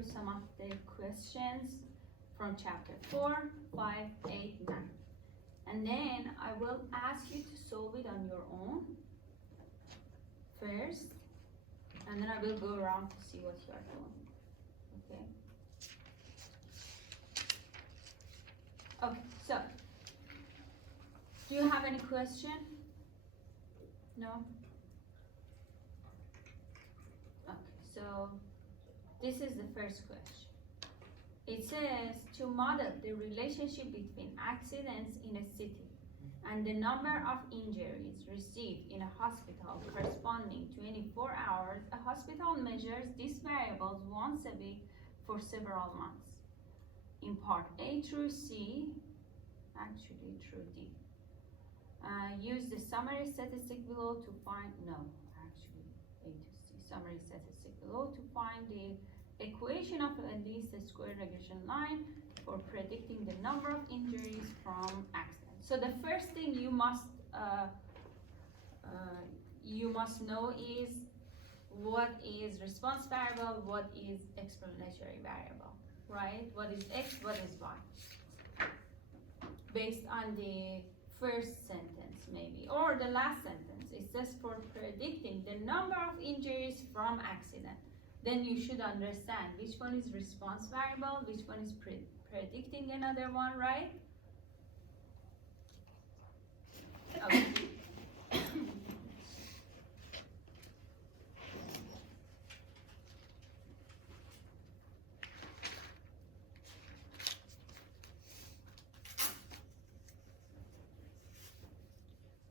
through some of the questions from chapter 4, 5, 8, 9. And then I will ask you to solve it on your own first, and then I will go around to see what you are doing. Okay? Okay, so, do you have any question? No? Okay, so this is the first question. It says to model the relationship between accidents in a city and the number of injuries received in a hospital corresponding to 24 hours, a hospital measures these variables once a week for several months. In part A through C, actually through D. Use the summary statistic below to find, no, actually A to C, summary statistic below to find the equation of a least square regression line for predicting the number of injuries from accidents. So the first thing you must know is what is response variable, what is explanatory variable, right? What is X, what is Y? Based on the first sentence maybe, or the last sentence. It says for predicting the number of injuries from accident. Then you should understand which one is response variable, which one is predicting another one, right? Okay.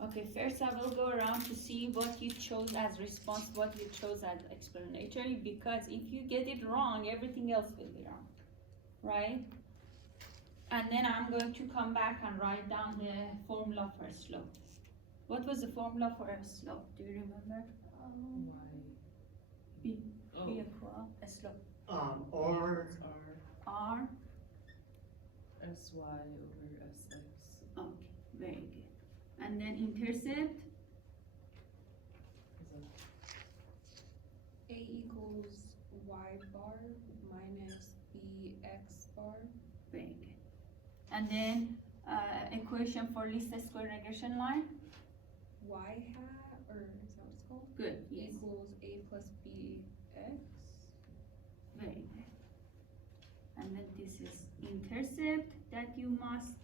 Okay, first I will go around to see what you chose as response, what you chose as explanatory, because if you get it wrong, everything else will be wrong, right? And then I'm going to come back and write down the formula for a slope. What was the formula for a slope? Do you remember? B equal a slope. R SY over SX. Okay, very good. And then intercept. A equals Y bar minus BX bar. Very good. And then equation for least square regression line. Y hat, or is that what it's called? Good, yes. Equals A plus BX. Very good. And then this is intercept that you must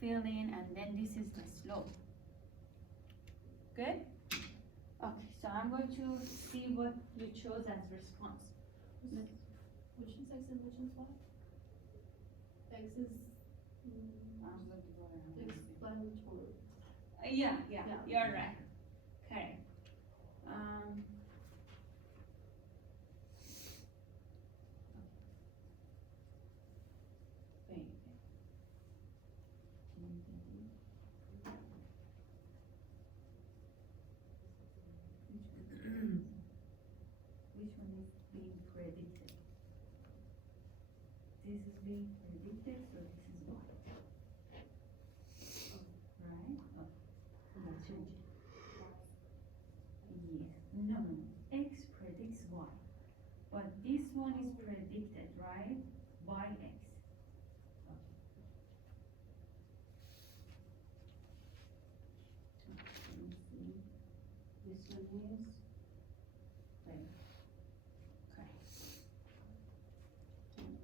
fill in, and then this is the slope. Good? Okay, so I'm going to see what you chose as response. Which is X and which is Y? X is explanatory. Yeah, Yeah. you're right. Correct. Very good. Which one is being predicted? This is being predicted, so this is Y. Right? Oh, let's change it. Yes. No. X predicts Y. But this one is predicted, right? By X. Okay. Let me see. This one is right. Okay. Very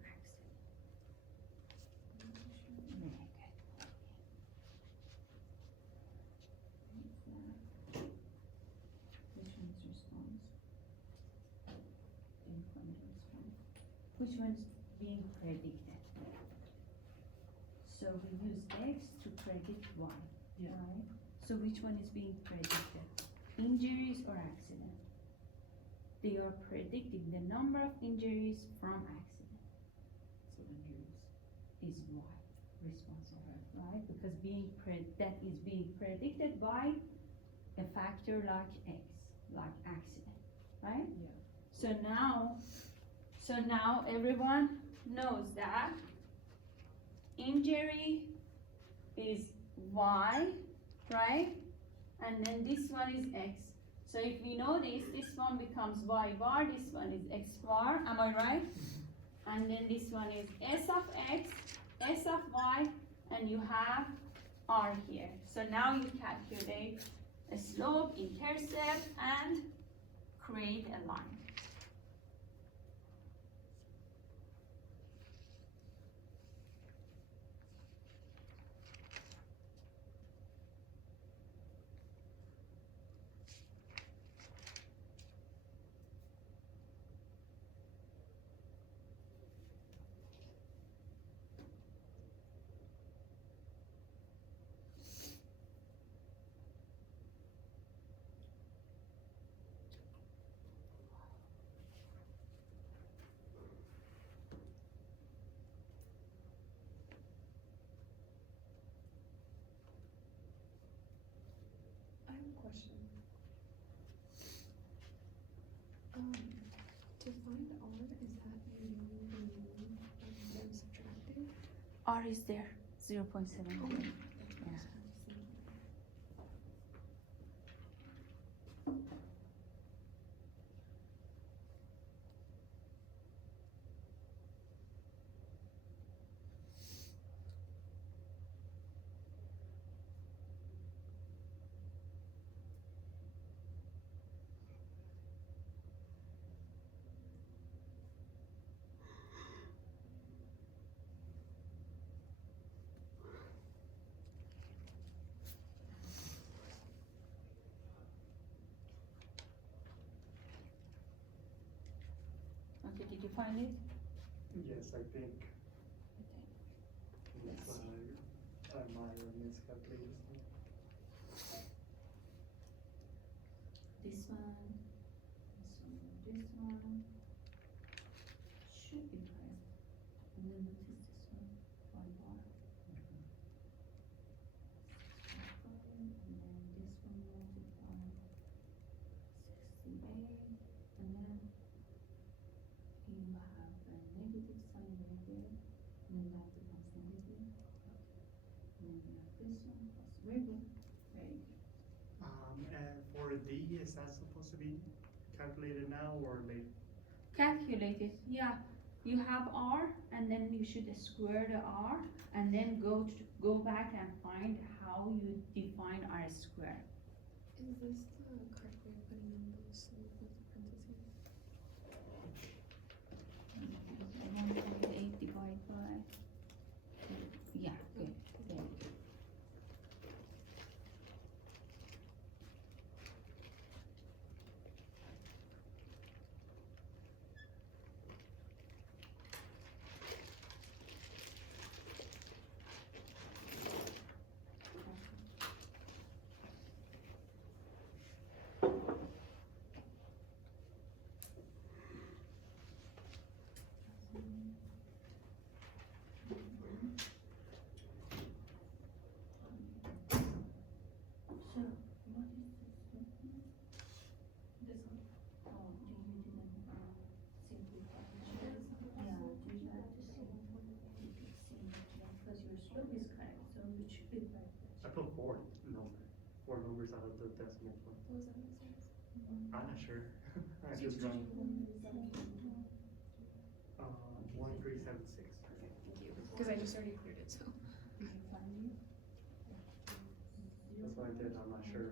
good. Which one is response? Which one is being predicted? So we use X to predict Y, Yeah. right? So which one is being predicted? Injuries or accident? They are predicting the number of injuries from accident. So injuries. Is Y responsible, right? Because that is being predicted by a factor like X, like accident, right? Yeah. So now everyone knows that injury is Y, right? And then this one is X. So if we know this one becomes y bar, this one is x bar, am I right? And then this one is s of x, s of y, and you have r here. So now you calculate a slope, intercept, and create a line. I have a question. To find R, is that you know the mean of them subtracted? R is there, 0.7. Yeah. Okay, did you find it? Yes, I think. Yes, I might have miscalculated. This one, this one should be correct. And then what is this one? Y bar. And then this one multiply 68, and then you have a negative sign right there, and then that becomes negative. And then you have this one plus, very good, very good. And for D, is that supposed to be calculated now or later? Calculate it, yeah. You have R, and then you should square the R, and then go back and find how you define R square. Is this the correct way of putting in the slope with the parentheses? 1.8 divided by, yeah, good, there we go. So, what is this one? This one. Oh, you didn't simplify it. Yeah, do you have to see? You can see, because your slope is correct, so it should be correct. I put four numbers out of the decimal point. What was that make sense? I'm not sure. I So just did run, you go with 17? 1376. Okay, thank you. Because I just already cleared it, so. Did you find it? That's what I did, I'm not sure.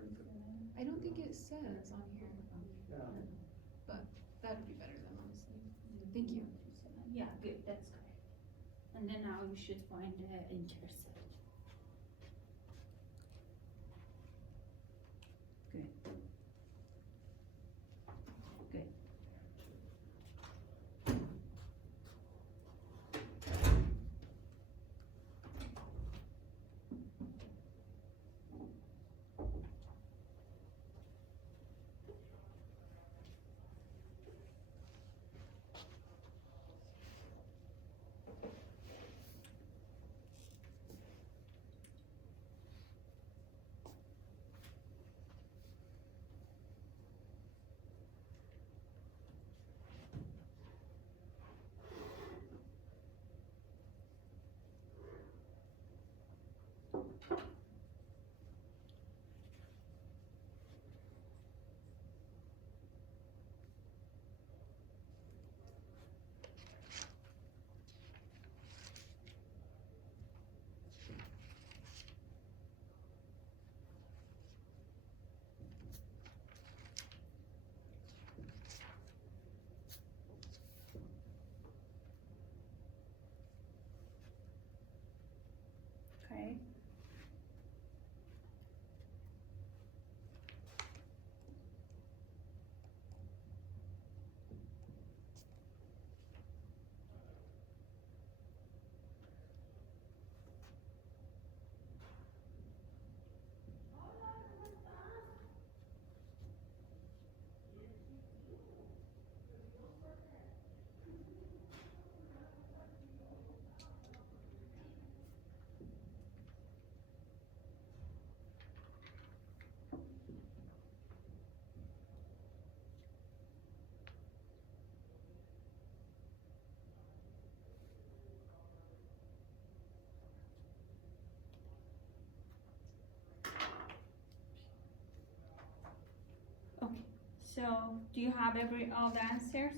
I don't think it says on here, Yeah. but that would be better than honestly. Thank you. Yeah, good, that's correct. And then now you should find the intercept. Good. Good. So, do you have all the answers?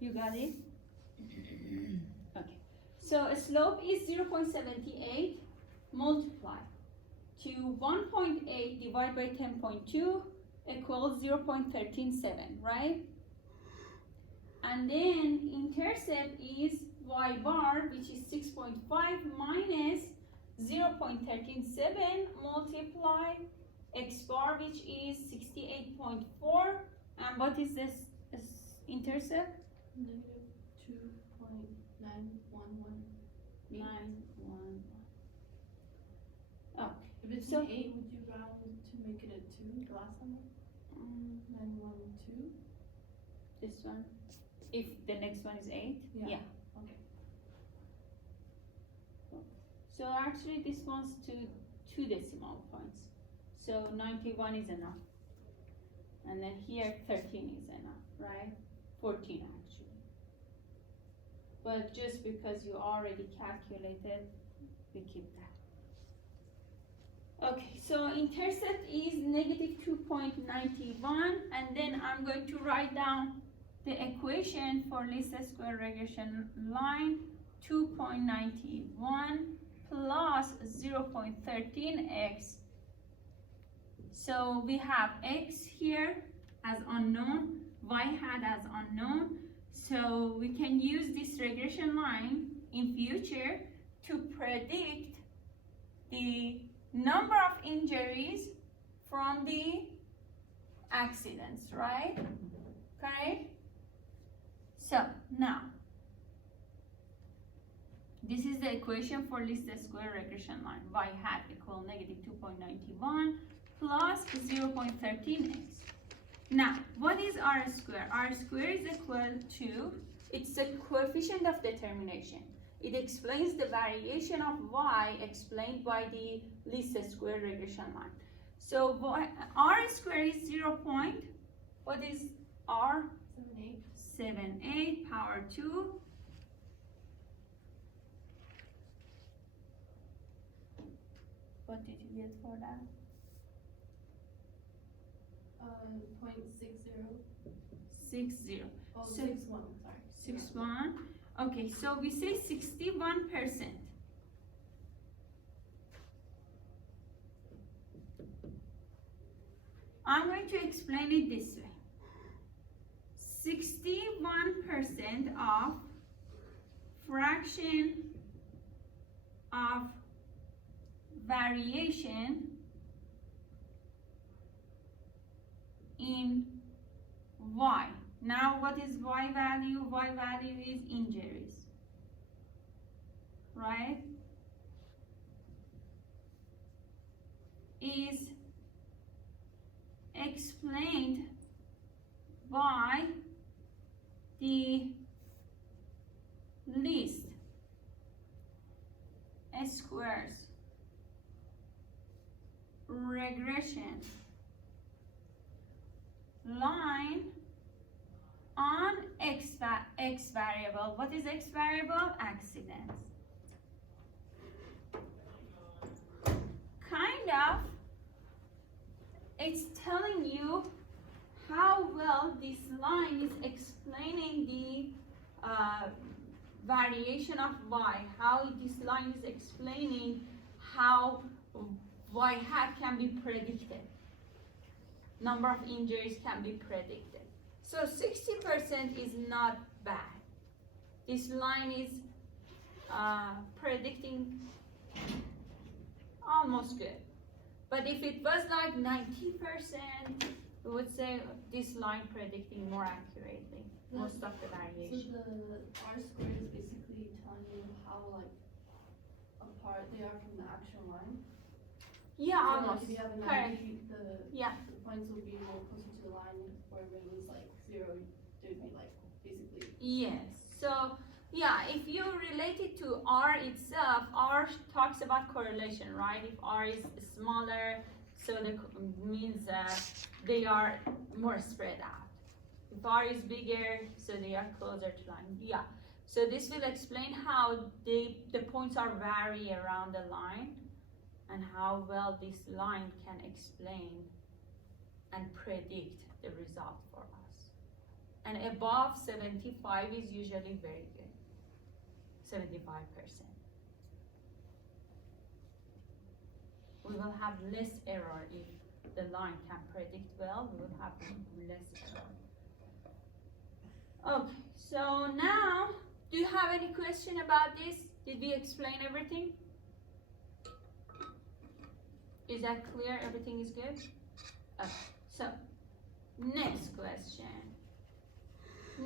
You got it? Okay. So, a slope is 0.78 multiply to 1.8 divided by 10.2 equals 0.137, right? And then intercept is y bar, which is 6.5 minus 0.137 multiply x bar, which is 68.4. And what is this intercept? -2.911. 911. Okay. If it's So- an 8, would you round to make it a 2, the last number? 912? This one. If the next one is 8? Yeah. Okay. So actually this one's two decimal points. So 91 is enough. And then here 13 is enough, right? 14 actually. But just because you already calculated, we keep that. Okay, so intercept is negative 2.91, and then I'm going to write down the equation for least square regression line 2.91 plus 0.13x. So we have x here as unknown, y hat as unknown. So we can use this regression line in future to predict the number of injuries from the accidents, right? Correct? So now, this is the equation for least square regression line. Y hat equal negative 2.91 plus 0.13x. Now, what is R square? R square is equal to, it's the coefficient of determination. It explains the variation of y explained by the least square regression line. So R square is 0. What is R? 78. 78 power 2. What did you get for that? 0.60. 60. Oh, So- 61, sorry. 61. Okay, so we say 61%. I'm going to explain it this way. 61% of fraction of variation in y. Now what is y value? Y value is injuries, right? Is explained by the least squares regression line on x variable. What is x variable? Accidents. Kind of, it's telling you how well this line is explaining the variation of y, how this line is explaining how y hat can be predicted. Number of injuries can be predicted. So 60% is not bad. This line is predicting almost good. But if it was like 90%, we would say this line predicting more accurately most of the variation. So the R squared is basically telling you how apart they are from the actual line. Yeah, So, almost. If you have a 90, Correct. the points will be more closer to the line. Where it was like 0, it would be like basically. Yes. So yeah, if you relate it to R itself, R talks about correlation, right? If R is smaller, so that means they are more spread out. If R is bigger, so they are closer to line. Yeah. So this will explain how the points are vary around the line and how well this line can explain and predict the result for us. And above 75 is usually very good, 75%. We will have less error if the line can predict well, we will have less error. Okay, so now, do you have any question about this? Did we explain everything? Is that clear? Everything is good? Okay, so next question.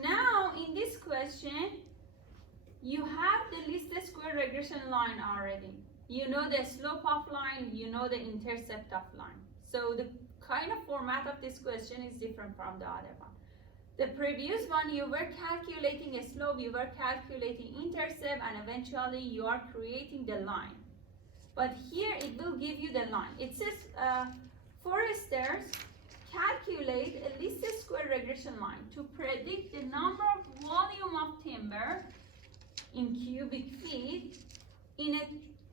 Now, in this question, you have the least square regression line already. You know the slope of line, you know the intercept of line. So the kind of format of this question is different from the other one. The previous one, you were calculating a slope, you were calculating intercept, and eventually you are creating the line. But here it will give you the line. It says foresters calculate a least square regression line to predict the number of volume of timber in cubic feet in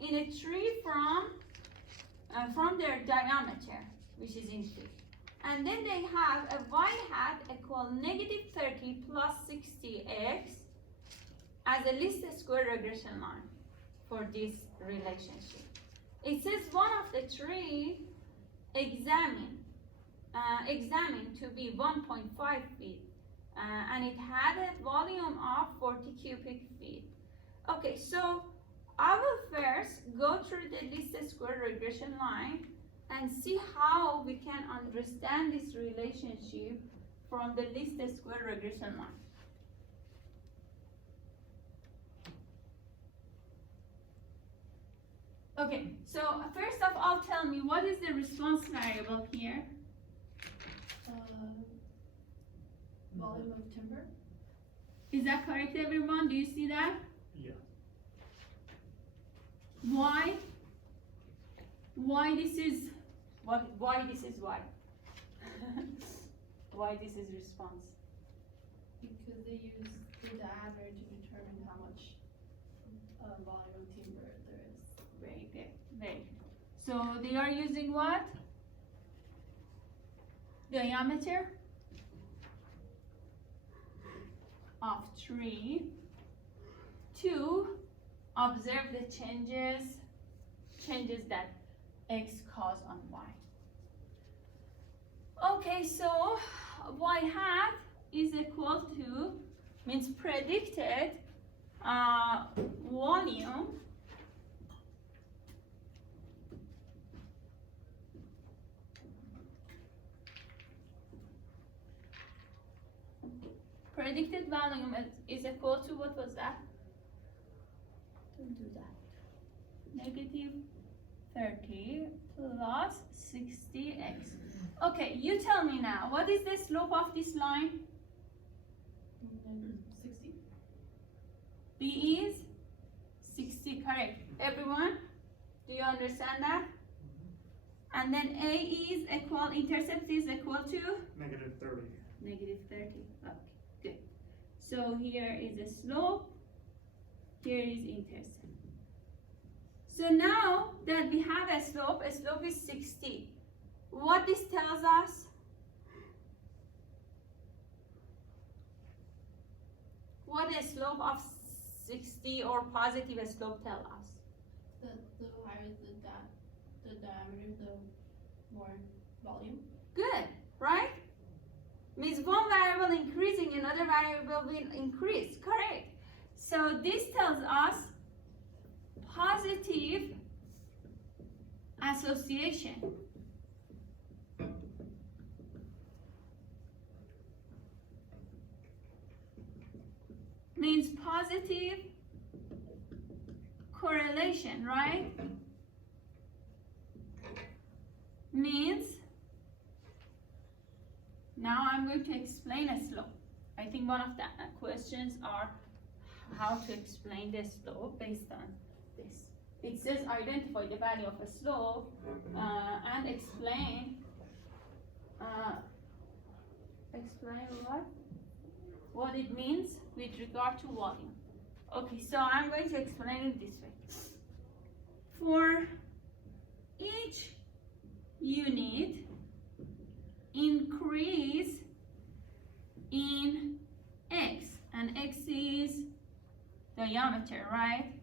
a tree from their diameter, which is in feet. And then they have a y hat equal -30 plus 60x as a least square regression line for this relationship. It says one of the tree examined to be 1.5 feet and it had a volume of 40 cubic feet. Okay, so I will first go through the least square regression line and see how we can understand this relationship from the least square regression line. Okay, so first of all, tell me, what is the response variable here? Volume of timber. Is that correct, everyone? Do you see that? Yeah. Why? Why this is what? Why this is why? Why this is response? Because they use the diameter to determine how much volume of timber there is. Very good. Very good. So they are using what? Diameter of tree to observe the changes that x cause on y. Okay, so y hat is equal to, means predicted volume is equal to, what was that? Don't do that. -30 plus 60x. Okay, you tell me now, what is the slope of this line? 60. B is 60, correct. Everyone, do you understand that? And then A is equal, intercept is equal to? -30. -30, okay, good. So here is a slope, here is intercept. So now that we have a slope is 60. What this tells us? What a slope of 60 or positive slope tell us? The higher the diameter, the more volume. Good, right? Means one variable increasing, another variable will increase, correct? So this tells us positive association. Means positive correlation, right? Means, now I'm going to explain a slope. I think one of the questions are how to explain the slope based on this. It says identify the value of a slope and explain what it means with regard to volume. Okay, so I'm going to explain it this way. For each unit increase in x, and x is diameter, right?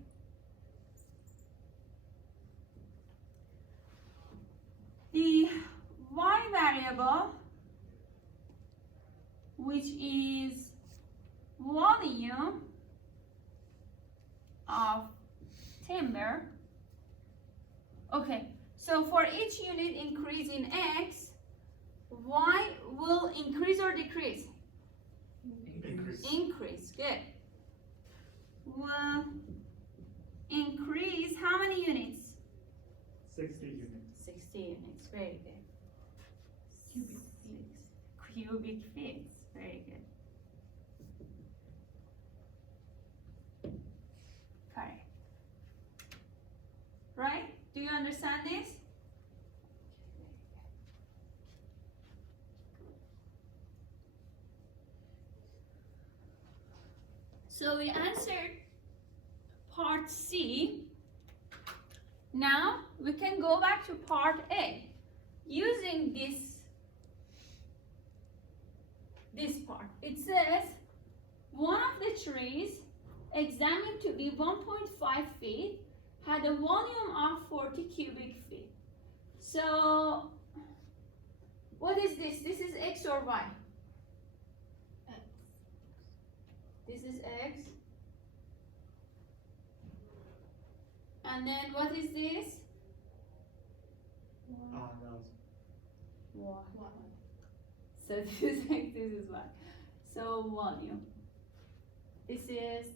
The y variable, which is volume of timber. Okay, so for each unit increase in x, y will increase or decrease? Increase. Increase, good. Will increase how many units? 60 units. 60 units, very good. Cubic feet. Cubic feet, very good. Correct. Right? Do you understand this? So we answered part C. Now we can go back to part A using this part. It says one of the trees examined to be 1.5 feet had a volume of 40 cubic feet. So what is this? This is X or Y? X. This is X. And then what is this? No. Y. Y. So this is X, this is Y. So volume. This is,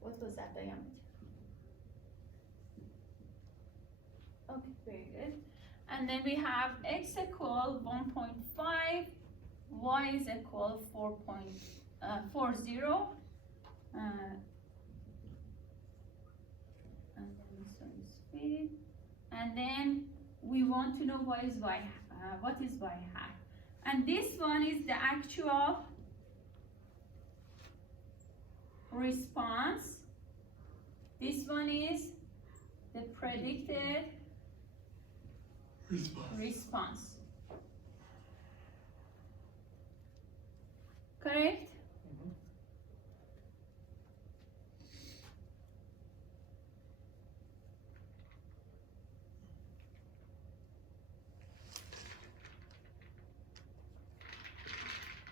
what was that diameter? Okay, very good. And then we have X equal 1.5, Y is equal 4.40. And then this one is feet. And then we want to know what is y hat. And this one is the actual response. This one is the predicted response. Correct? Mhm.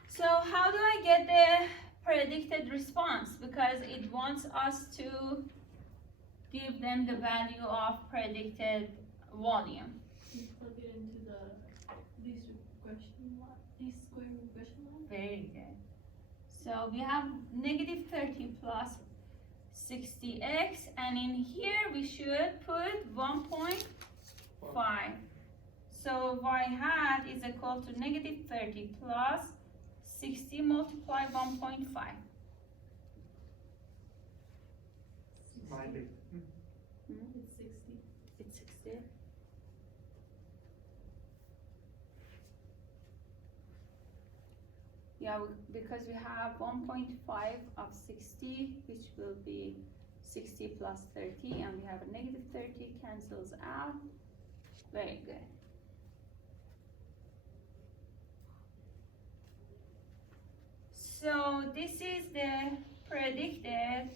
So how do I get the predicted response? Because it wants us to give them the value of predicted volume. You plug it into least regression line, least square regression line. Very good. So we have negative 30 plus 60x, and in here we should put 1.5. So y hat is equal to negative 30 plus 60 multiply 1.5. 90. It's 60. It's 60. Yeah, because we have 1.5 of 60, which will be 60 plus 30, and we have a negative 30, cancels out. Very good. So this is the predicted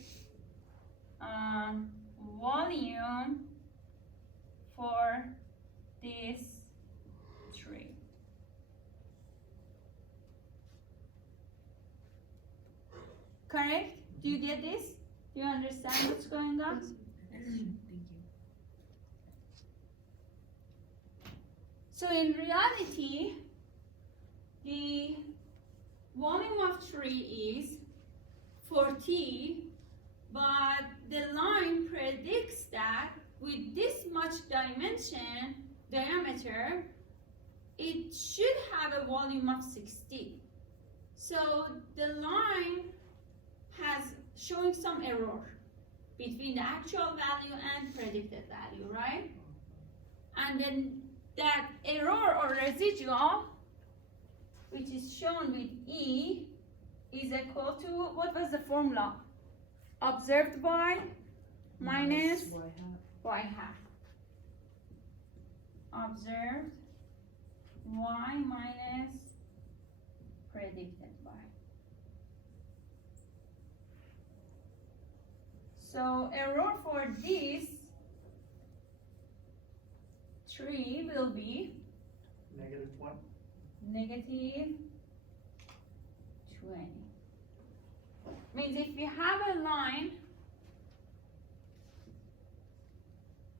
volume for this tree. Correct? Do you get this? Do you understand what's going on? Thank you. So in reality, the volume of tree is 40, but the line predicts that with this much diameter, it should have a volume of 60. So the line has showing some error between the actual value and predicted value, right? And then that error or residual, which is shown with E, is equal to, what was the formula? Observed by minus Y hat. y hat. Observed y minus predicted y. So error for this tree will be Negative what? negative 20. Means if we have a line,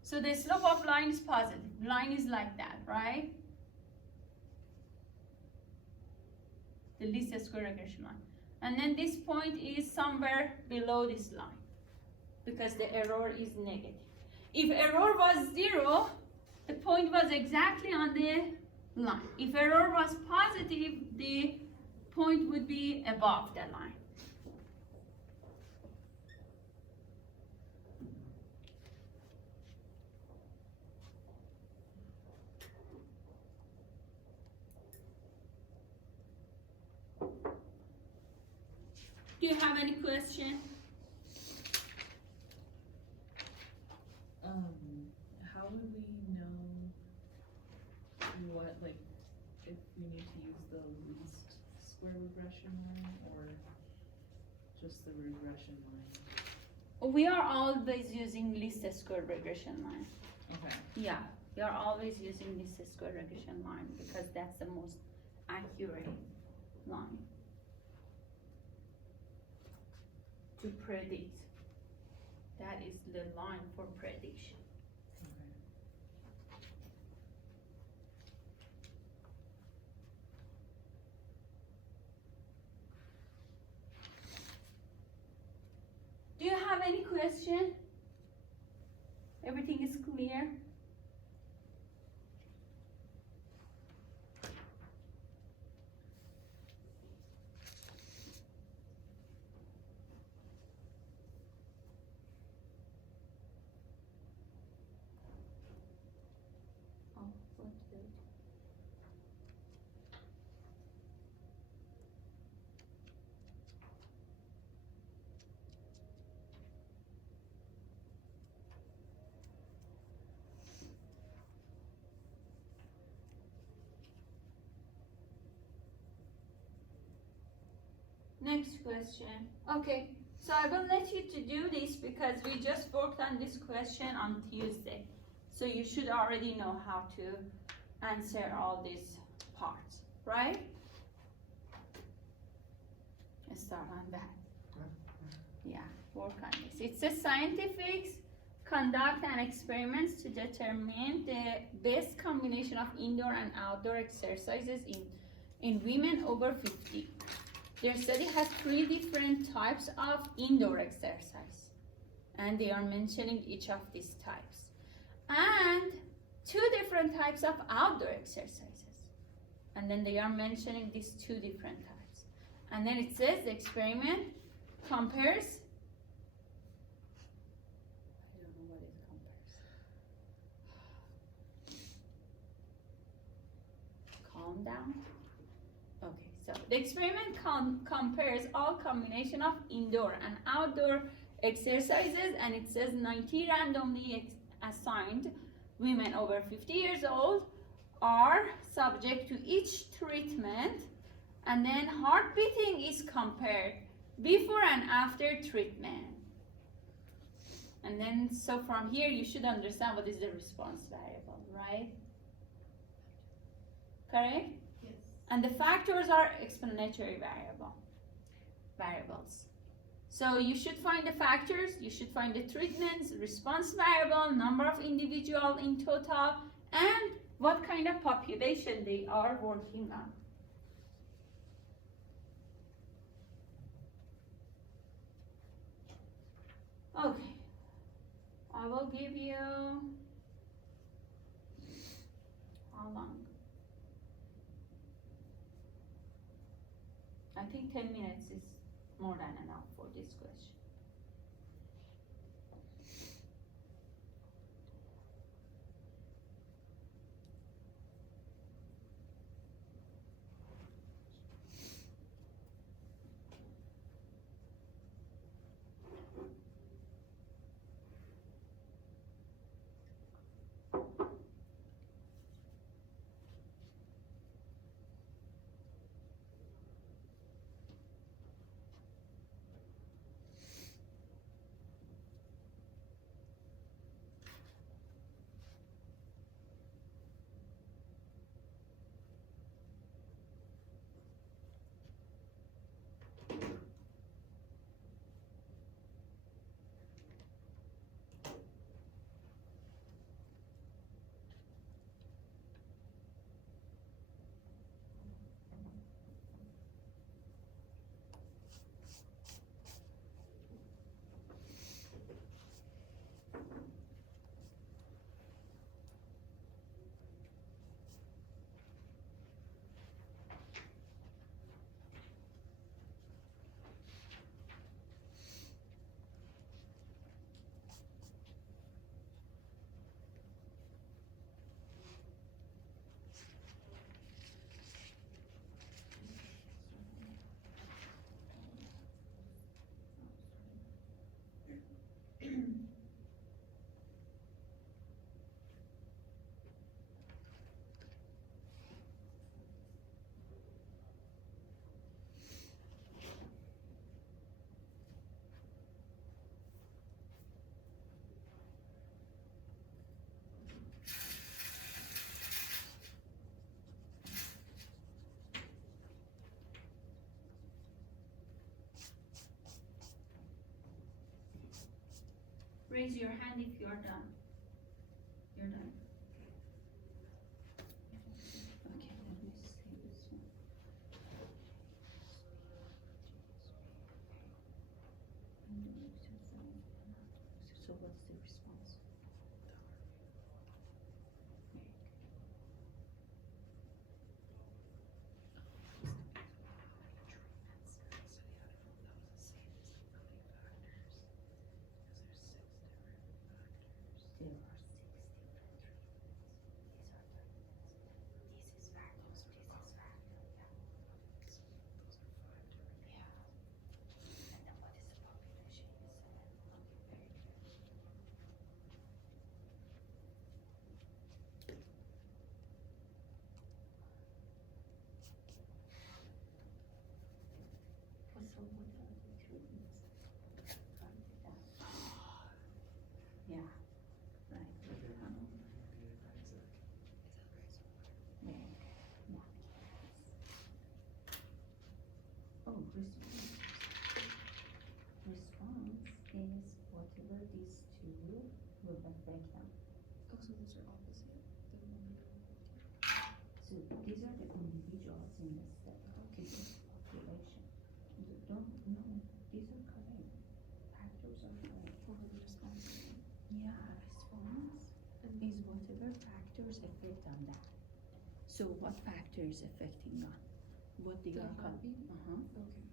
so the slope of line is positive. Line is like that, right? The least square regression line. And then this point is somewhere below this line because the error is negative. If error was 0, the point was exactly on the line. If error was positive, the point would be above the line. Do you have any question? How would we know what, like, if we need to use the least square regression line or just the regression line? We are always using least square regression line. Okay. Yeah, we are always using least square regression line because that's the most accurate line to predict. That is the line for prediction. Do you have any question? Everything is clear? Oh, what the- Next question. Okay, so I will let you to do this because we just worked on this question on Tuesday. So you should already know how to answer all these parts, right? Let's start on that. Yeah, work on this. It says scientists conduct an experiments to determine the best combination of indoor and outdoor exercises in women over 50. Their study has 3 different types of indoor exercise, and they are mentioning each of these types, and 2 different types of outdoor exercises, and then they are mentioning these 2 different types, and then it says the experiment compares. I don't know what it compares. Calm down. Okay, so the experiment compares all combination of indoor and outdoor exercises, and it says 90 randomly assigned women over 50 years old are subject to each treatment, and then heart beating is compared before and after treatment. And then, so from here you should understand what is the response variable, right? Correct? Yes. And the factors are explanatory variables. So you should find the factors, you should find the treatments, response variable, number of individuals in total, and what kind of population they are working on. Okay, I will give you, how long? I think 10 minutes is more than enough for this question. Raise your hand if you're done. You're done. Okay, let me see this one. So what's the response? There are 6 different treatments. These are treatments. This is factors. This is factor. Yeah. And then what is the population? Is 7. Okay, very good. What's the what are the treatments? Yeah. Right. Oh, response. Response is whatever these two will affect them. Oh, so those are opposite? The 1 and So these are the individuals in the population. Don't, no, these are correct. Factors are correct. For the response. Yeah, response is whatever factors affect on that. So what factor is affecting on? What they The are called? heartbeat? Uh-huh. Okay.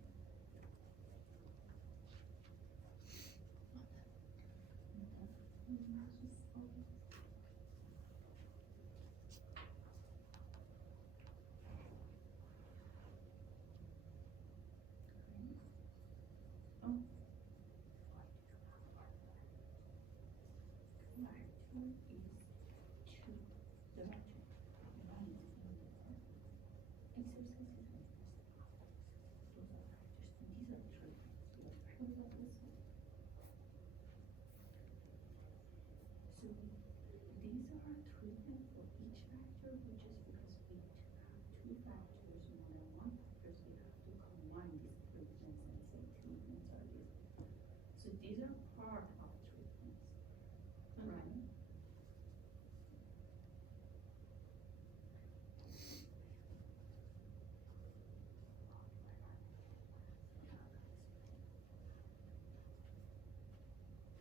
So these are treatment for each factor, which is because we have 2 factors more than 1 factors, we have to combine these treatments and say treatments are this. So these are part of treatments, right?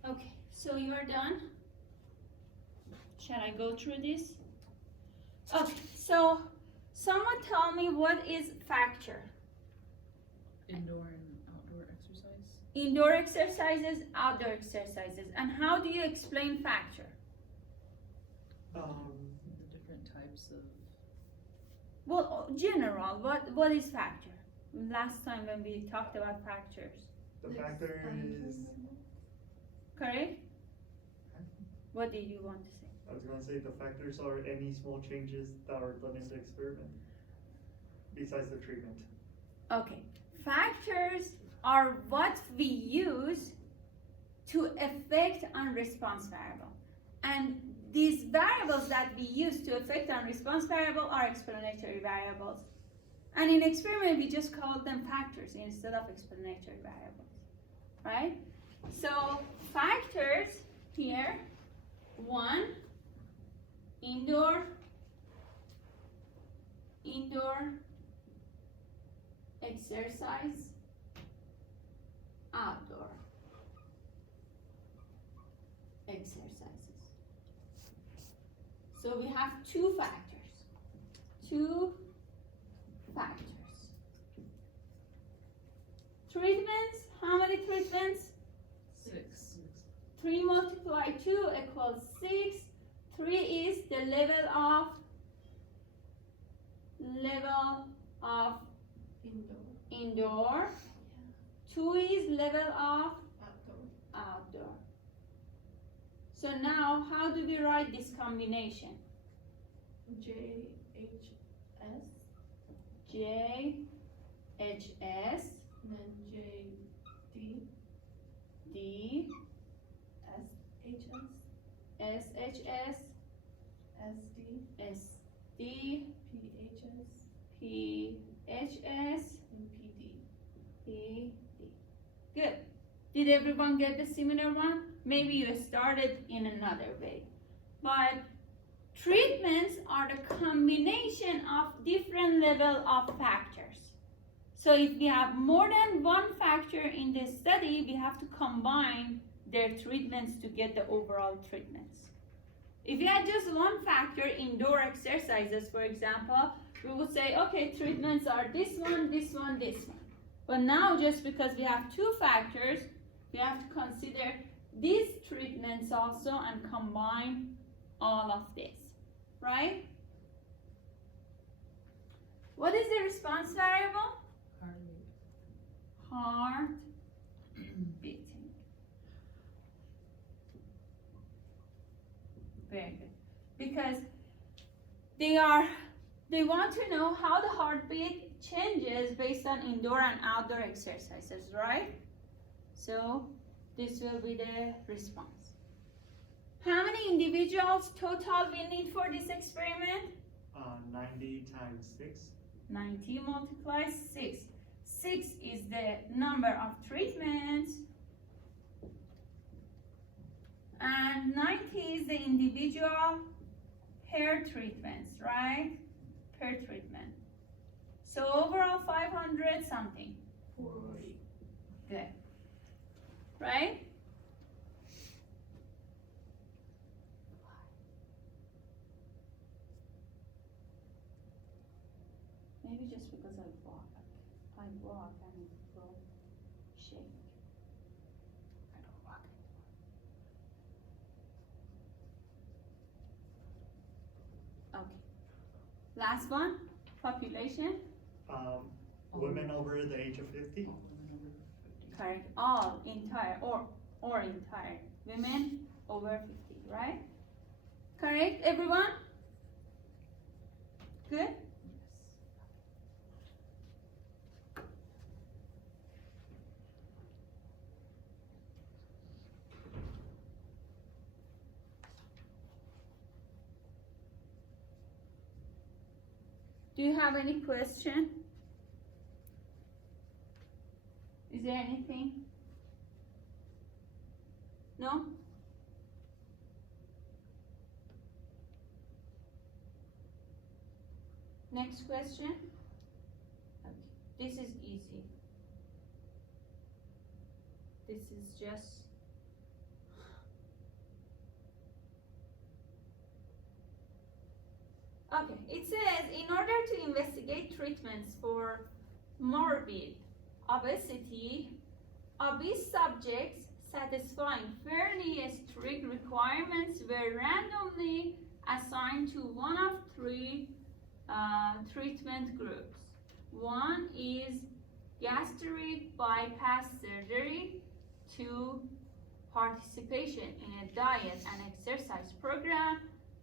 Okay, so you are done? Shall I go through this? Okay, so someone tell me what is factor? Indoor and outdoor exercise? Indoor exercises, outdoor exercises, and how do you explain factor? The different types of, Well, general, what is factor? Last time when we talked about factors, The factor is, correct? What did you want to say? I was gonna say the factors are any small changes that are done in the experiment, besides the treatment. Okay, factors are what we use to affect on response variable. And these variables that we use to affect on response variable are explanatory variables. And in experiment, we just call them factors instead of explanatory variables, right? So factors here, 1, indoor exercise, outdoor exercises. So we have 2 factors. 2 factors. Treatments, how many treatments? 6. 3 multiply 2 equals 6. 3 is the level of indoor. 2 is level of outdoor. So now, how do we write this combination? JHS, JHS, and then JD, D, SHS, SHS, SD, SD, PHS, PHS, and PD. PD. Good. Did everyone get the similar one? maybe you started in another way. But treatments are the combination of different level of factors. So if we have more than one factor in the study, we have to combine their treatments to get the overall treatments. If you had just one factor, indoor exercises, for example, we would say, okay, treatments are this one, this one, this one. But now, just because we have two factors, we have to consider these treatments also and combine all of this, right? What is the response variable? Heart beating. Very good. Because they want to know how the heartbeat changes based on indoor and outdoor exercises, right? So this will be the response. How many individuals total we need for this experiment? 90 times 6. 90 multiplies 6. 6 is the number of treatments. And 90 is the individual hair treatments, right? Per treatment. So overall 500 something. 40. Good. Right? Maybe just because I walk and it will shake. I don't walk anymore. Okay. Last one, population. Women over the age of 50. Correct. All entire or entire women over 50, right? Correct, everyone? Good? Do you have any question? Is there anything? No? Next question. Okay. This is easy. This is just okay. It says in order to investigate treatments for morbid obesity, obese subjects satisfying fairly strict requirements were randomly assigned to one of three treatment groups. One is gastric bypass surgery, 2, participation in a diet and exercise program,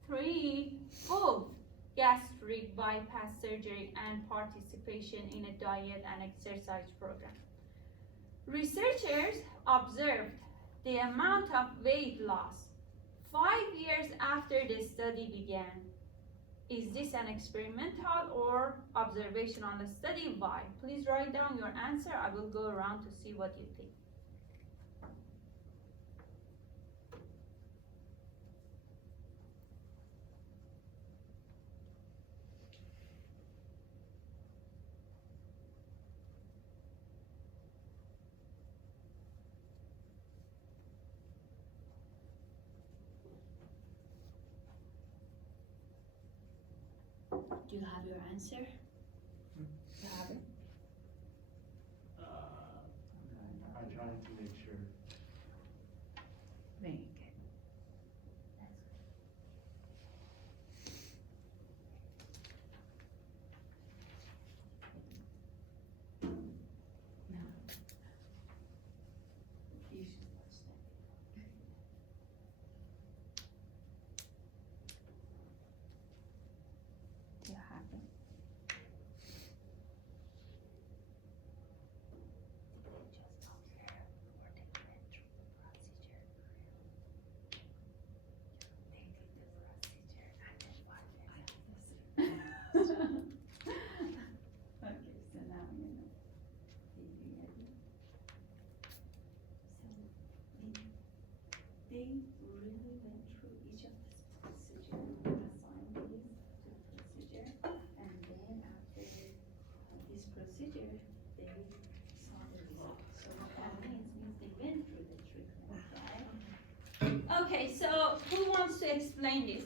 3, both gastric bypass surgery and participation in a diet and exercise program. Researchers observed the amount of weight loss 5 years after the study began. Is this an experimental or observation on the study? Why? Please write down your answer. I will go around to see what you think. Do you have your answer? You have it? I'm trying to make sure. Very good. Now, you should watch that. You have it. Just observe for the electrical procedure. They did the procedure and then what happened? Okay, so now you know. Did you get it? So, they really went through each of this procedure, assigned these to the procedure, and then after this procedure, they saw the result. So what that means they went through the treatment, right? Okay, so who wants to explain this?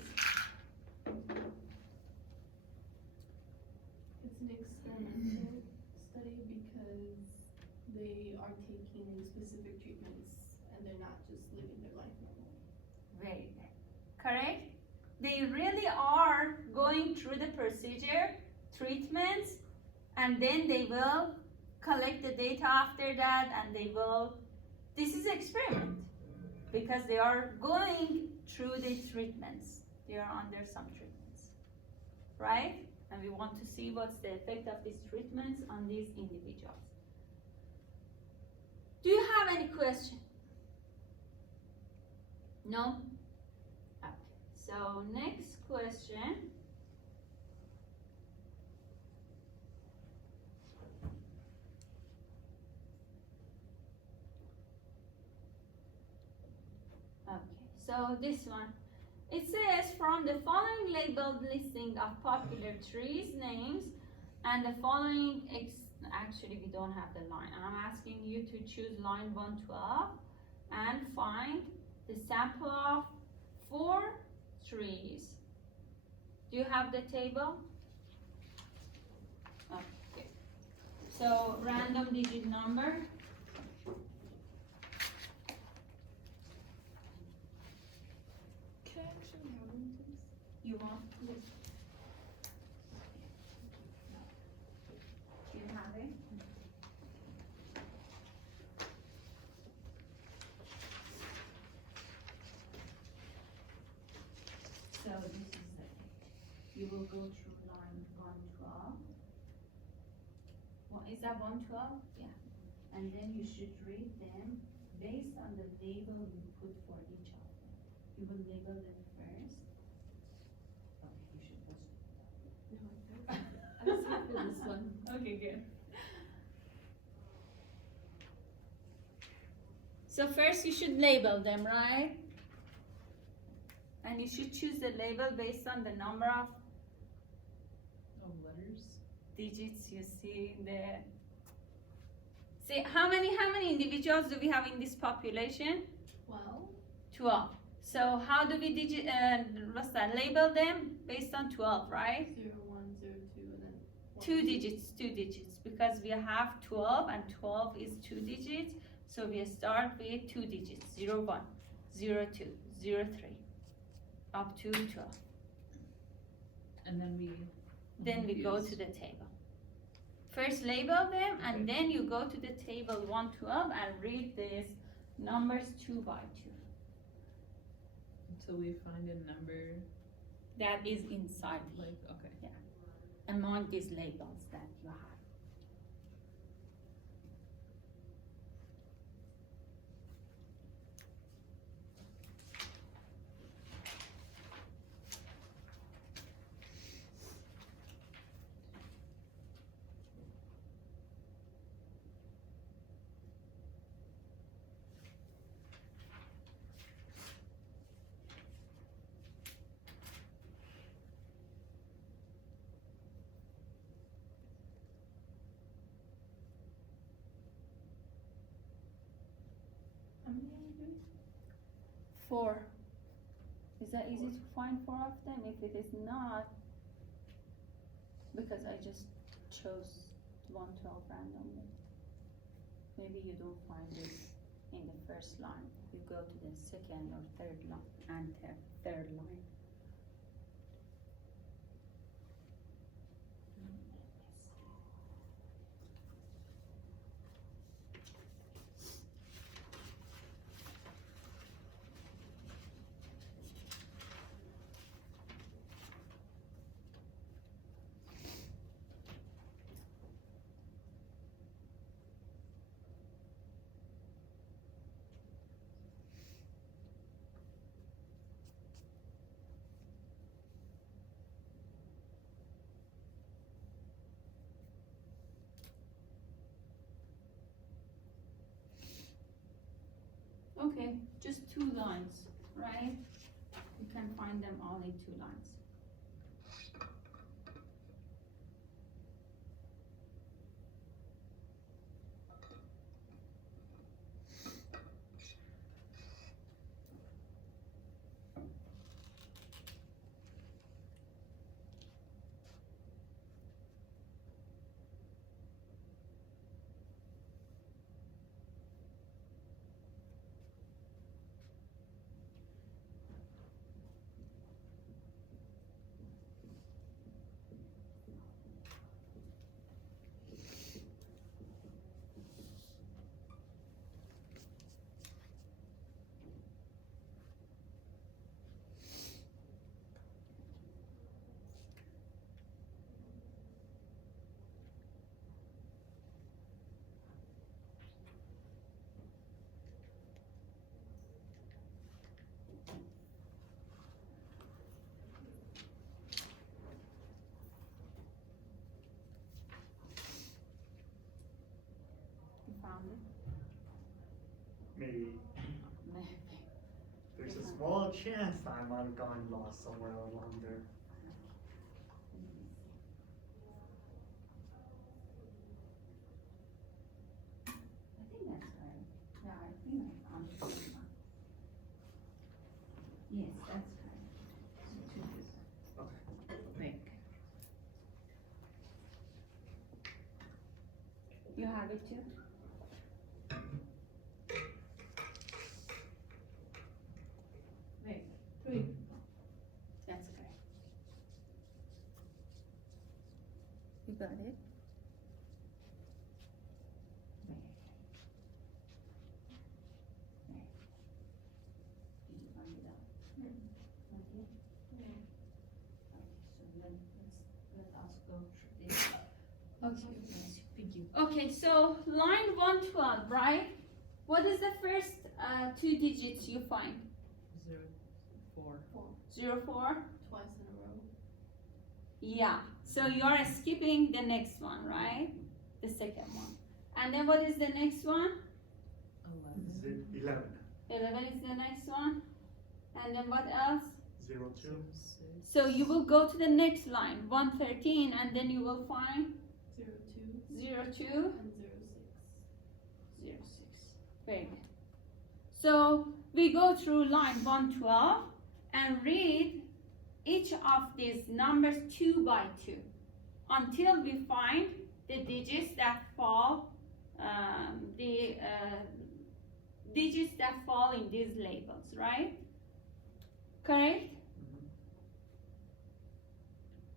It's an experimental study because they are taking specific treatments and they're not just living their life normally. Very good. Correct? They really are going through the procedure, treatments, and then they will collect the data after that, and they will, this is experiment, because they are going through the treatments. They are under some treatments, right? And we want to see what's the effect of these treatments on these individuals. Do you have any question? No? Okay, so next question. Okay, so this one. It says from the following labeled listing of popular trees names and the following, actually we don't have the line, and I'm asking you to choose line 112 and find the sample of 4 trees. Do you have the table? Okay. So random digit number. Can I actually have them, please? You want? Do you have it? So this is the, you will go through line 112. Is that 112? Yeah. And then you should read them based on the label you put for each of them. You will label them first. Okay, you should post it. No, I was happy with this one. Okay, good. So first you should label them, right? And you should choose the label based on the number of letters. digits you see in the. See, how many individuals do we have in this population? 12. 12. So how do we label them? Based on 12, right? 0, 1, 0, 2, and then 1. 2 digits, because we have 12 and 12 is 2 digits. So we start with 2 digits, 0, 1, 0, 2, 0, 3, up to 12. And then Then we go to the table. First label them, and then you go to the table 112 and read these numbers 2 by 2. until we find a number, That is inside, like, okay. among these labels that you have. How many are you doing? 4. Is that easy to find 4 of them? If it is not, because I just chose 112 randomly. Maybe you don't find it in the first line. You go to the second or third line and third line. just 2 lines, right? You can find them all in 2 lines. You found it? Maybe. Maybe. There's a small chance that I might have gotten lost somewhere along there. I think that's right. Yeah, I think I found it. Yes, that's right. So 2 different. Okay. Make. You have it too? Make. 3. That's correct. You got it? Did you find it out? Okay. Yeah. Okay, so let us go through this. Okay. Yes. Thank you. Okay, so line 112, right? What is the first 2 digits you find? 04. 04? Twice in a row. Yeah. So you're skipping the next one, right? The second one. And then what is the next one? 11. 11. 11 is the next one. And then what else? 02. 06. So you will go to the next line, 113, and then you will find 02 02, and 06. 06. Very good. So we go through line 112 and read each of these numbers 2 by 2 until we find the digits that fall, digits that fall in these labels, right? Correct?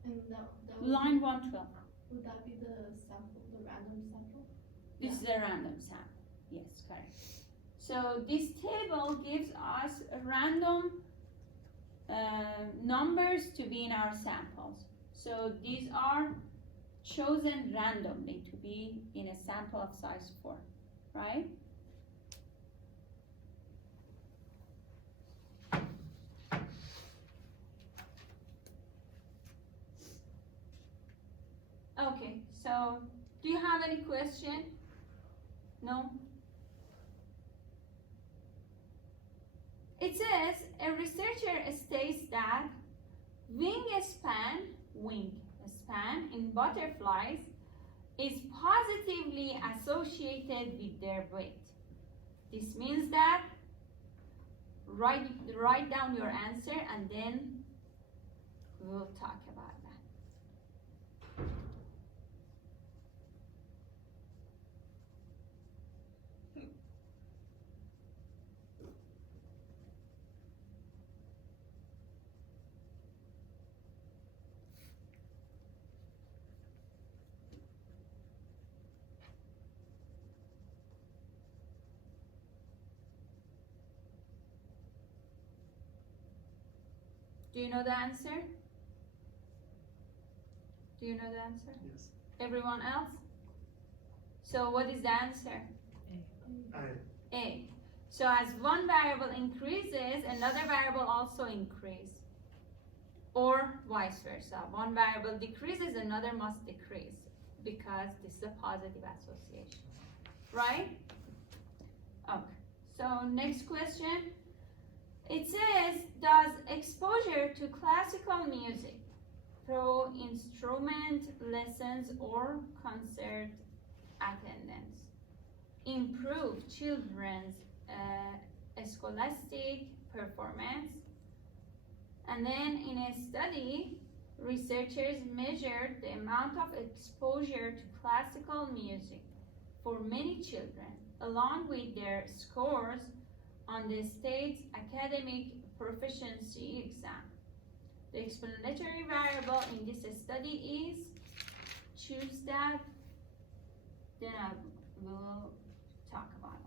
And that would Line 112. would that be the sample, the random sample? This is a random sample. Yes, correct. So this table gives us a random numbers to be in our samples. So these are chosen randomly to be in a sample of size 4, right? Okay, so do you have any question? No? It says a researcher states that wingspan in butterflies is positively associated with their weight. This means that write down your answer and then we'll talk about that. Do you know the answer? Do you know the answer? Yes. Everyone else? So what is the answer? I. A. So as one variable increases, another variable also increases. Or vice versa. One variable decreases, another must decrease because this is a positive association. Right? Okay. So next question. It says, does exposure to classical music through instrument lessons or concert attendance improve children's scholastic performance? And then in a study, researchers measured the amount of exposure to classical music for many children, along with their scores on the state's academic proficiency exam. The explanatory variable in this study is, choose that, then I will talk about that.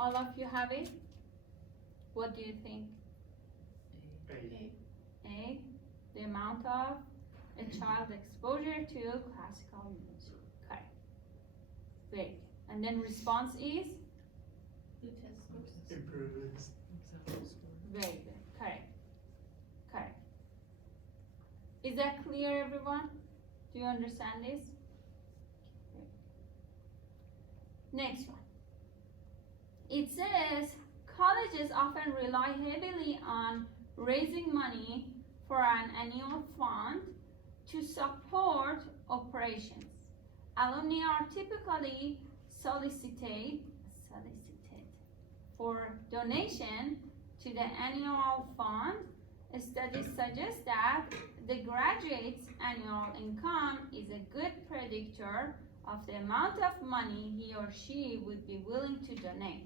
All of you have it? What do you think? A, the amount of a child exposure to classical music. Correct. Very good. And then response is? The test scores. Improves. Example score. Very good. Correct. Correct. Is that clear, everyone? Do you understand this? Next one. It says colleges often rely heavily on raising money for an annual fund to support operations. Alumni are typically solicited for donation to the annual fund. Studies suggest that the graduate's annual income is a good predictor of the amount of money he or she would be willing to donate.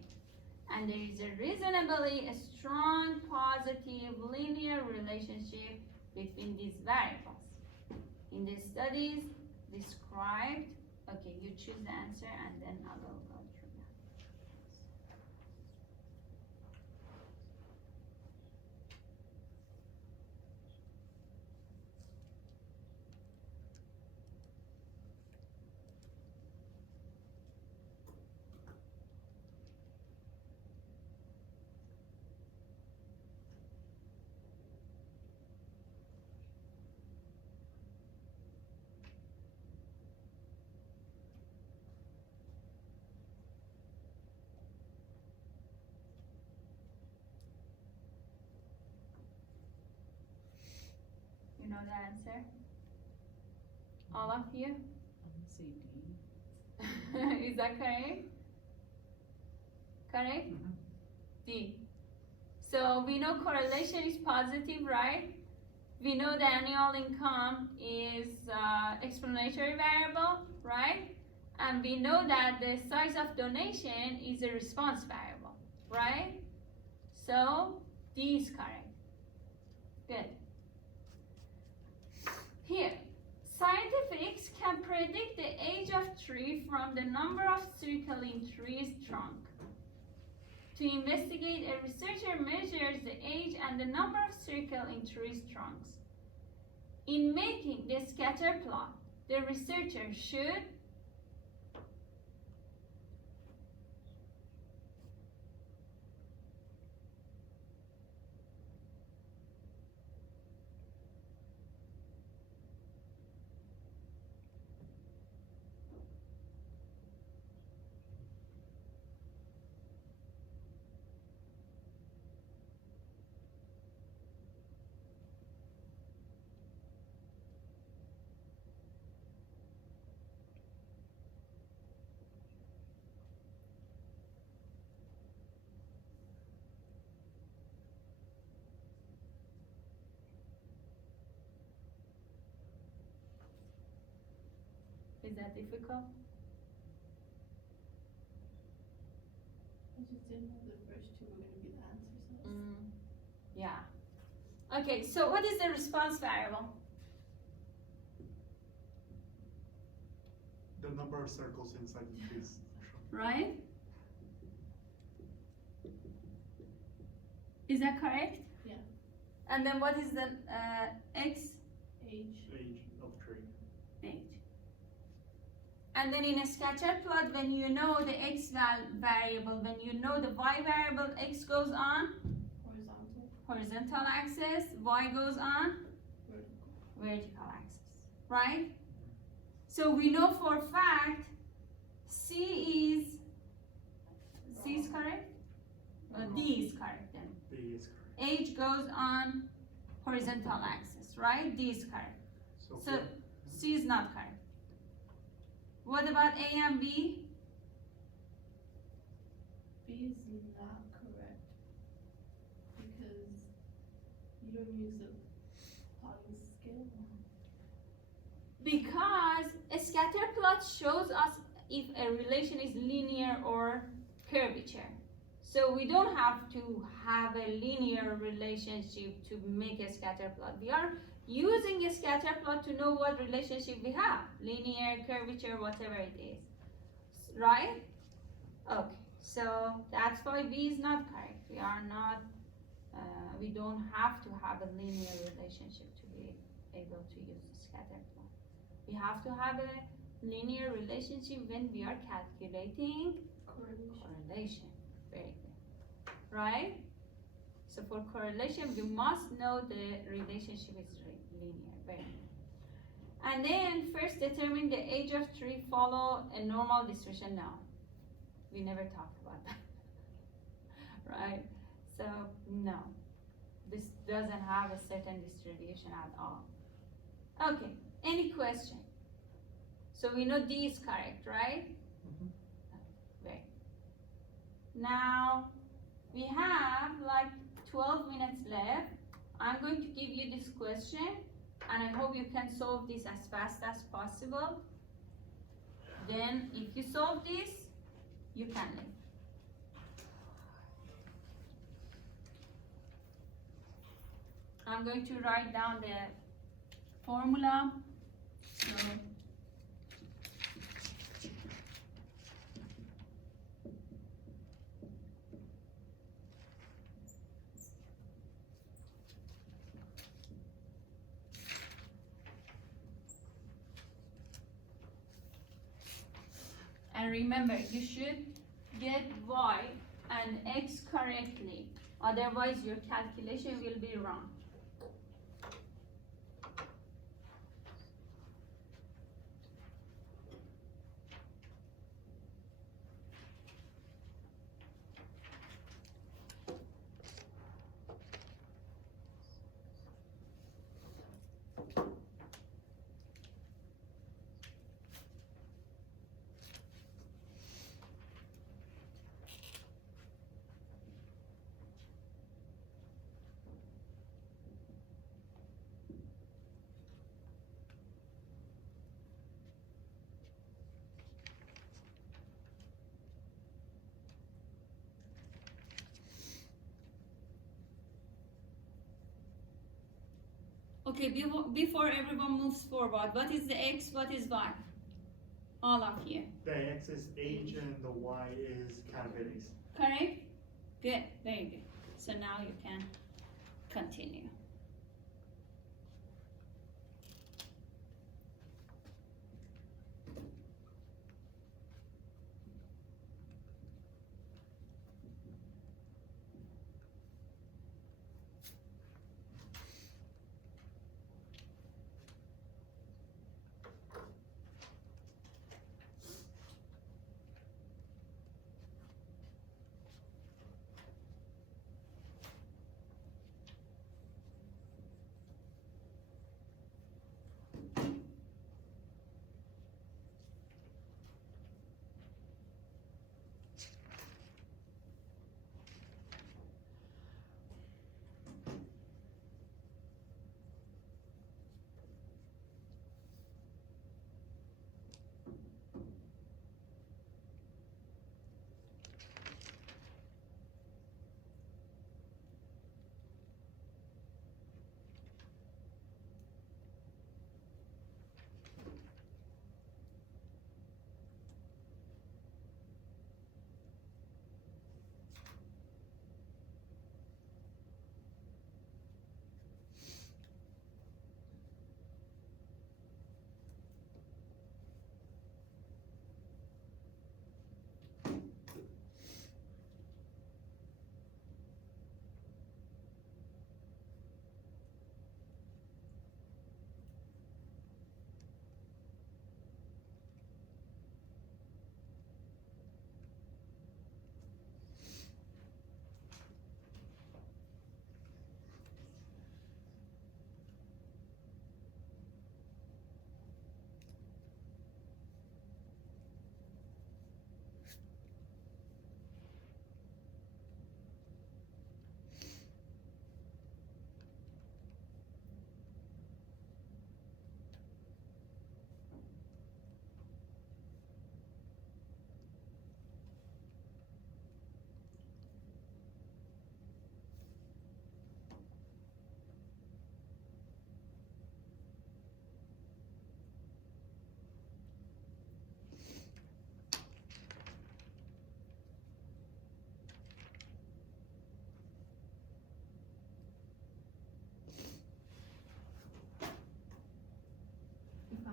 And there is a reasonably strong positive linear relationship between these variables. In the studies described, okay, you choose the answer and then I will go through that. You know the answer? All of you? I'm gonna say D. Is that correct? Correct? D. So we know correlation is positive, right? We know the annual income is explanatory variable, right? And we know that the size of donation is a response variable, right? So D is correct. Good. Here, scientists can predict the age of tree from the number of circles in tree's trunk. To investigate, a researcher measures the age and the number of circles in tree's trunks. In making the scatter plot, the researcher should Is that difficult? I just didn't know the first two were gonna be the answers. Yeah. Okay, so what is the response variable? the number of circles inside the trees. right? Is that correct? Yeah. And then what is the x? Age. Age of tree. Age. And then in a scatter plot, when you know the x variable, when you know the y variable, x goes on Horizontal. horizontal axis, y goes on Vertical. vertical axis, right? So we know for a fact C is correct? D is correct then. D is correct. H goes on horizontal axis, right? D is correct. So, So C is not correct. What about A and B? B is not correct because you don't use a plotting scale. Because a scatter plot shows us if a relation is linear or curvature. So we don't have to have a linear relationship to make a scatter plot. We are using a scatter plot to know what relationship we have. Linear, curvature, whatever it is. Right? Okay, so that's why B is not correct. We are not, we don't have to have a linear relationship to be able to use the scatter plot. We have to have a linear relationship when we are calculating correlation. Very good. Right? So for correlation, we must know the relationship is linear. Very good. And then first determine the age of tree, follow a normal distribution. No, we never talked about that. Right? So no, this doesn't have a certain distribution at all. Okay, any question? So we know D is correct, right? Right. Now we have like 12 minutes left. I'm going to give you this question and I hope you can solve this as fast as possible. Then if you solve this, you can leave. I'm going to write down the formula. So and remember, you should get y and x correctly, otherwise your calculation will be wrong. Okay, before everyone moves forward, what is the x, what is y? All of you. the X is age and the Y is cavities. Correct? Good, very good. So now you can continue.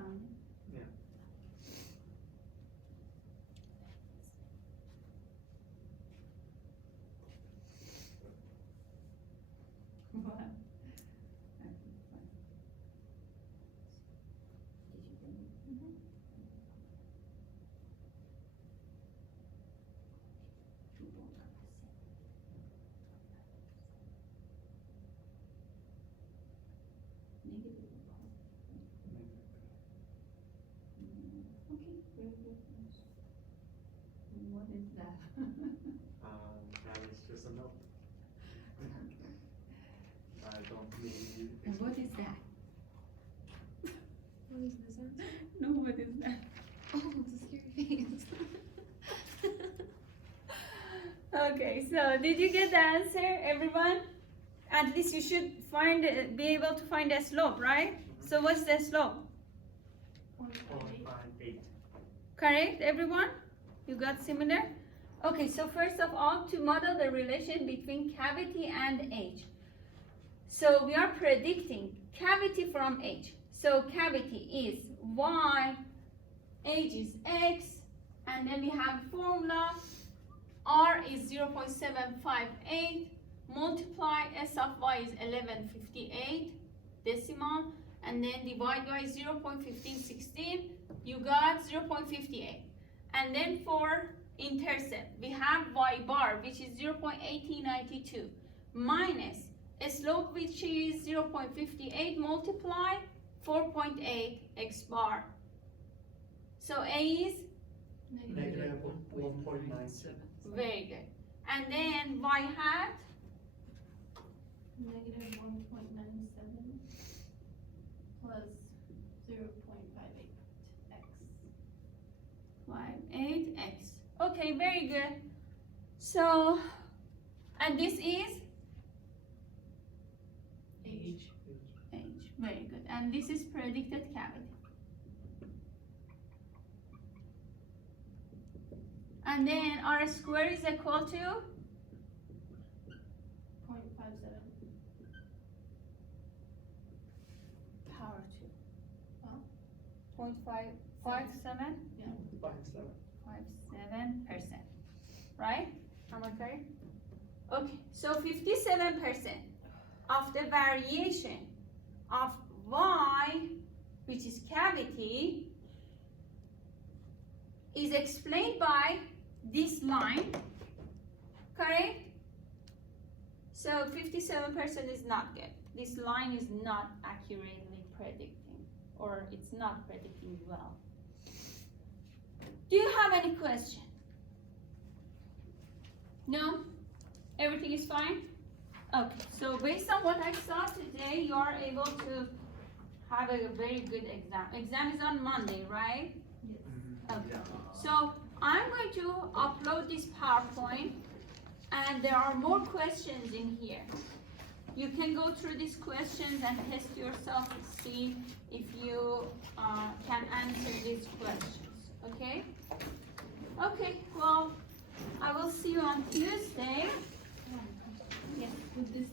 found it? Yeah. What? Okay, fine. Did you bring it? Tu bon ramassé. Negative or positive? Okay, very good. What is that? That is just a note. I don't need. And what is that? What is this answer? No, what is that? Oh, it's a scary face. Okay, so did you get the answer, everyone? At least you should be able to find a slope, right? So what's the slope? 0.58. Correct, everyone? You got similar? Okay, so first of all, to model the relation between cavity and age. So we are predicting cavity from age. So cavity is y, age is x, and then we have formula. R is 0.758, multiply S of y is 1158 decimal, and then divide by 0.1516, you got 0.58. And then for intercept, we have y bar, which is 0.1892, minus a slope which is 0.58 multiply 4.8 x bar. So A is Negative 1.97. very good. And then y hat, Negative 1.97 plus 0.58x. 58x. Okay, very good. So, and this is Age. age. Very good. And this is predicted cavity. And then R square is equal to 0.57. power 2. Huh? 0.557? 57%. Right? Am I correct? Okay, so 57% of the variation of y, which is cavity, is explained by this line, correct? So 57% is not good. This line is not accurately predicting, or it's not predicting well. Do you have any question? No? Everything is fine? Okay, so based on what I saw today, you are able to have a very good exam. Exam is on Monday, right? Okay. So I'm going to upload this PowerPoint, and there are more questions in here. You can go through these questions and test yourself to see if you can answer these questions, okay? Okay, well, I will see you on Tuesday. Yes. Would this